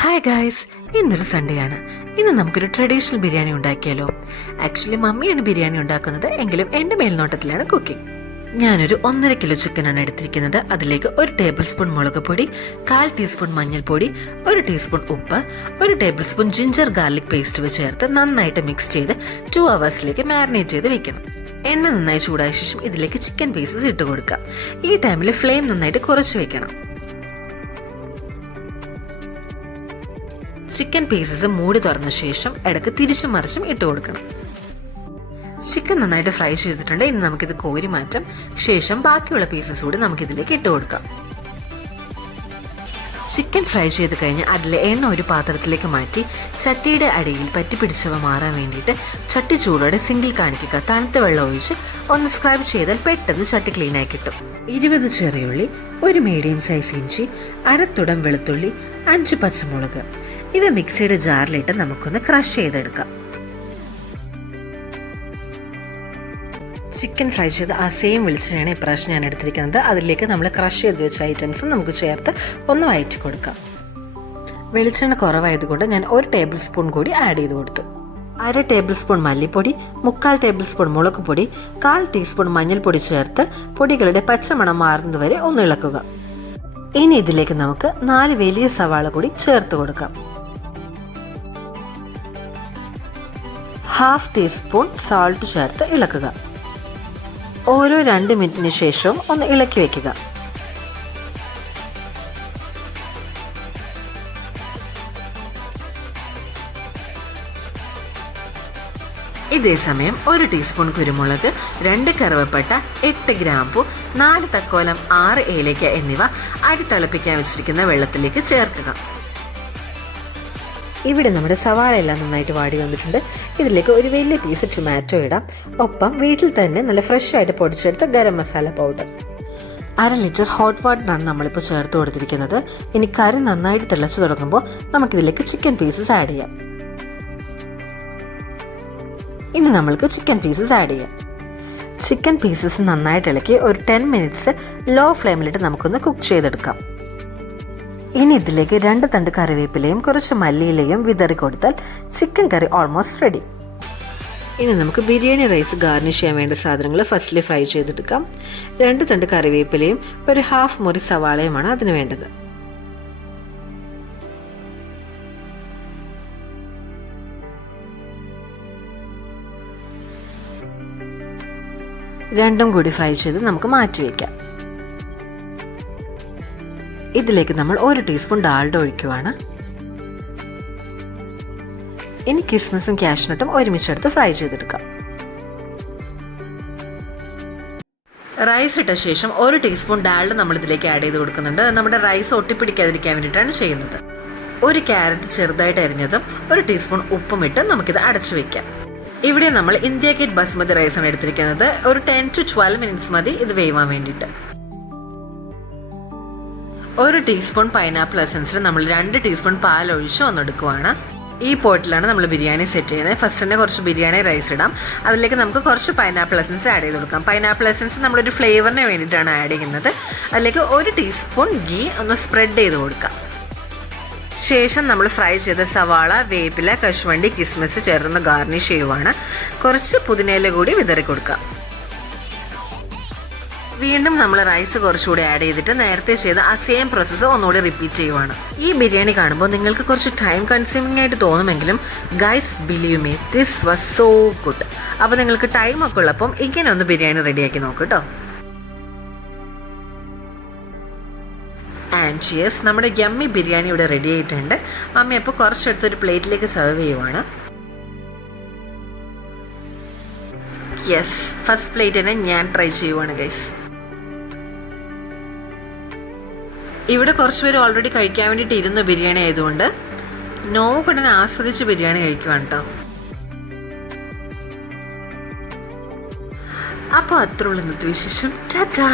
Hi guys, ഇന്നൊരു Sunday ആണ്. ഇന്ന് നമുക്കൊരു ട്രഡീഷണൽ ബിരിയാണി ഉണ്ടാക്കിയാലോ? ആക്ച്വലി മമ്മിയാണ് ബിരിയാണി ഉണ്ടാക്കുന്നത്, എങ്കിലും എൻ്റെ മേൽനോട്ടത്തിലാണ് കുക്കിംഗ്. ഞാനൊരു 1.5 കിലോ ചിക്കനാണ് എടുത്തിരിക്കുന്നത്. അതിലേക്ക് 1 ടേബിൾ സ്പൂൺ മുളക് പൊടി, 1/4 ടീസ്പൂൺ മഞ്ഞൾപ്പൊടി, 1 ടീസ്പൂൺ ഉപ്പ്, 1 table spoon ginger garlic paste ചേർത്ത് നന്നായിട്ട് മിക്സ് ചെയ്ത് 2 അവേഴ്സിലേക്ക് മാരിനേറ്റ് ചെയ്ത് വെക്കണം. എണ്ണ നന്നായി ചൂടായ ശേഷം ഇതിലേക്ക് ചിക്കൻ പീസസ് ഇട്ട് കൊടുക്കാം. ഈ ടൈമിൽ ഫ്ലെയിം നന്നായിട്ട് കുറച്ച് വെക്കണം. ചിക്കൻ പീസസ് മൂടി തുറന്ന ശേഷം ഇടയ്ക്ക് തിരിച്ചും മറിച്ചും ഇട്ട് കൊടുക്കണം. ചിക്കൻ നന്നായിട്ട് ഫ്രൈ ചെയ്തിട്ടുണ്ട്. ഇനി നമുക്കിത് കോരി മാറ്റാം. ശേഷം ബാക്കിയുള്ള പീസസ് കൂടി നമുക്കിതിലേക്ക് ഇട്ട് കൊടുക്കാം. ചിക്കൻ ഫ്രൈ ചെയ്ത് കഴിഞ്ഞ് അതിലെ എണ്ണ ഒരു പാത്രത്തിലേക്ക് മാറ്റി ചട്ടിയുടെ അടിയിൽ പറ്റിപ്പിടിച്ചവ മാറാൻ വേണ്ടിയിട്ട് ചട്ടി ചൂടോടെ സിങ്കിൽ കാണിക്കുക. തണുത്ത വെള്ളം ഒഴിച്ച് ഒന്ന് സ്ക്രബ് ചെയ്താൽ പെട്ടെന്ന് ചട്ടി ക്ലീനായി കിട്ടും. 20 ചെറിയുള്ളി, 1 മീഡിയം സൈസ് ഇഞ്ചി, 1/2 തുടം വെളുത്തുള്ളി, 5 പച്ചമുളക് ഇവ മിക്സിയുടെ ജാറിലിട്ട് നമുക്കൊന്ന് ക്രഷ് ചെയ്തെടുക്കാം. ചിക്കൻ ഫ്രൈ ചെയ്ത് ആ സെയിം വെളിച്ചെണ്ണയാണ് ഇപ്രാവശ്യം ഞാൻ എടുത്തിരിക്കുന്നത്. അതിലേക്ക് നമ്മൾ ക്രഷ് ചെയ്ത് വെച്ച ഐറ്റംസ് നമുക്ക് ചേർത്ത് ഒന്ന് വഴറ്റി കൊടുക്കാം. വെളിച്ചെണ്ണ കുറവായതുകൊണ്ട് ഞാൻ 1 ടേബിൾ സ്പൂൺ കൂടി ആഡ് ചെയ്ത് കൊടുത്തു. 1/2 ടേബിൾ സ്പൂൺ മല്ലിപ്പൊടി, 3/4 ടേബിൾ സ്പൂൺ മുളക് പൊടി, 1/4 ടീസ്പൂൺ മഞ്ഞൾപ്പൊടി ചേർത്ത് പൊടികളുടെ പച്ചമണം മാറുന്നത് വരെ ഒന്ന് ഇളക്കുക. ഇനി ഇതിലേക്ക് നമുക്ക് 4 വലിയ സവാള കൂടി ചേർത്ത് കൊടുക്കാം. 1/2 ടീസ്പൂൺ സാൾട്ട് ചേർത്ത് ഇളക്കുക. ഓരോ 2 മിനിറ്റിന് ശേഷവും ഒന്ന് ഇളക്കി വെക്കുക. ഇതേ സമയം 1 ടീസ്പൂൺ കുരുമുളക്, 2 കറുവപ്പട്ട, 8 ഗ്രാമ്പു, 4 തക്കോലം, 6 ഏലക്ക എന്നിവ അരി തിളപ്പിക്കാൻ വെച്ചിരിക്കുന്ന വെള്ളത്തിലേക്ക് ചേർക്കുക. ഇവിടെ നമ്മുടെ സവാള എല്ലാം നന്നായിട്ട് വാടി വന്നിട്ടുണ്ട്. ഇതിലേക്ക് ഒരു വലിയ പീസ് ടൊമാറ്റോ ഇടാം. ഒപ്പം വീട്ടിൽ തന്നെ നല്ല ഫ്രഷ് ആയിട്ട് പൊടിച്ചെടുത്ത garam masala powder. 1/2 litre hot വാട്ടറാണ് നമ്മളിപ്പോൾ ചേർത്ത് കൊടുത്തിരിക്കുന്നത്. ഇനി കറി നന്നായിട്ട് തിളച്ചു തുടങ്ങുമ്പോൾ നമുക്കിതിലേക്ക് ചിക്കൻ പീസസ് ആഡ് ചെയ്യാം. ഇനി നമ്മൾക്ക് ചിക്കൻ പീസസ് ആഡ് ചെയ്യാം. ചിക്കൻ പീസസ് നന്നായിട്ട് ഇളക്കി ഒരു 10 മിനിറ്റ്സ് ലോ ഫ്ലെയിമിലിട്ട് നമുക്കൊന്ന് കുക്ക് ചെയ്തെടുക്കാം. ഇനി ഇതിലേക്ക് 2 തണ്ട് കറിവേപ്പിലയും കുറച്ച് മല്ലിയിലയും വിതറി കൊടുത്താൽ ചിക്കൻ കറി ഓൾമോസ്റ്റ് റെഡി. ഇനി നമുക്ക് ബിരിയാണി റൈസ് ഗാർണിഷ് ചെയ്യാൻ വേണ്ട സാധനങ്ങൾ ഫസ്റ്റിൽ ഫ്രൈ ചെയ്തെടുക്കാം. 2 തണ്ട് കറിവേപ്പിലയും ഒരു 1/2 മുറി സവാളയുമാണ് അതിന് വേണ്ടത്. രണ്ടും കൂടി ഫ്രൈ ചെയ്ത് നമുക്ക് മാറ്റി വയ്ക്കാം. ഇതിലേക്ക് നമ്മൾ 1 ടീസ്പൂൺ ഡാൽഡ ഒഴിക്കുവാണ്. ഇനി കിസ്മിസും കാഷ്നട്ടും ഒരുമിച്ചെടുത്ത് ഫ്രൈ ചെയ്തെടുക്കാം. റൈസ് ഇട്ട ശേഷം 1 ടീസ്പൂൺ ഡാൽഡ നമ്മൾ ഇതിലേക്ക് ആഡ് ചെയ്ത് കൊടുക്കുന്നുണ്ട്. നമ്മുടെ റൈസ് ഒട്ടിപ്പിടിക്കാതിരിക്കാൻ വേണ്ടിയിട്ടാണ് ചെയ്യുന്നത്. 1 ക്യാരറ്റ് ചെറുതായിട്ട് അരിഞ്ഞതും 1 ടീസ്പൂൺ ഉപ്പും ഇട്ട് നമുക്കിത് അടച്ചു വെക്കാം. ഇവിടെ നമ്മൾ ഇന്ത്യ ഗേറ്റ് ബസ്മതി റൈസാണ് എടുത്തിരിക്കുന്നത്. ഒരു 10 to 12 മിനിറ്റ്സ് മതി ഇത് വേവാൻ വേണ്ടിയിട്ട്. 1 ടീസ്പൂൺ പൈനാപ്പിൾ എസൻസിൽ നമ്മൾ 2 ടീസ്പൂൺ പാൽ ഒഴിച്ച് ഒന്നെടുക്കുവാണ്. ഈ പോട്ടിലാണ് നമ്മൾ ബിരിയാണി സെറ്റ് ചെയ്യുന്നത്. ഫസ്റ്റ് തന്നെ കുറച്ച് ബിരിയാണി റൈസ് ഇടാം. അതിലേക്ക് നമുക്ക് കുറച്ച് പൈനാപ്പിൾ എസൻസ് ആഡ് ചെയ്ത് കൊടുക്കാം. പൈനാപ്പിൾ എസൻസ് നമ്മളൊരു ഫ്ലേവറിന് വേണ്ടിയിട്ടാണ് ആഡ് ചെയ്യുന്നത്. അതിലേക്ക് 1 ടീസ്പൂൺ ഗീ ഒന്ന് സ്പ്രെഡ് ചെയ്ത് കൊടുക്കാം. ശേഷം നമ്മൾ ഫ്രൈ ചെയ്ത സവാള, വേപ്പില, കശുവണ്ടി, കിസ്മിസ് ചേർന്ന് ഗാർണിഷ് ചെയ്യുവാണ്. കുറച്ച് പുതിനയില കൂടി വിതറി കൊടുക്കാം. വീണ്ടും നമ്മൾ റൈസ് കുറച്ചുകൂടി ആഡ് ചെയ്തിട്ട് നേരത്തെ ചെയ്ത ആ സെയിം പ്രോസസ്സ് ഒന്നുകൂടി റിപ്പീറ്റ് ചെയ്യുവാണ്. ഈ ബിരിയാണി കാണുമ്പോൾ നിങ്ങൾക്ക് കുറച്ച് ടൈം കൺസ്യൂമിംഗ് ആയിട്ട് തോന്നുമെങ്കിലും guys believe me, this was so good. അപ്പോൾ നിങ്ങൾക്ക് ടൈം ഒക്കെ ഉള്ളപ്പം ഇങ്ങനെ ഒന്ന് ബിരിയാണി റെഡിയാക്കി നോക്കൂ കേട്ടോ. ആൻഡ് ചിയേഴ്സ്, നമ്മുടെ യമ്മി ബിരിയാണി ഇവിടെ റെഡി ആയിട്ടുണ്ട്. മമ്മി അപ്പോൾ കുറച്ചെടുത്തൊരു പ്ലേറ്റിലേക്ക് സെർവ് ചെയ്യുവാണ്. യെസ്, ഫസ്റ്റ് പ്ലേറ്റ് തന്നെ ഞാൻ ട്രൈ ചെയ്യുവാണ് ഗൈസ്. ഇവിടെ കുറച്ച് പേര് ഓൾറെഡി കഴിക്കാൻ വേണ്ടിയിട്ട് ഇരുന്ന ബിരിയാണി ആയതുകൊണ്ട് നോവുകൊണ്ടനെ ആസ്വദിച്ച് ബിരിയാണി കഴിക്കുവാണ് കേട്ടോ. അപ്പോൾ അത്രയുള്ള ഇന്നത്തെ വിശേഷം. ടാറ്റാ.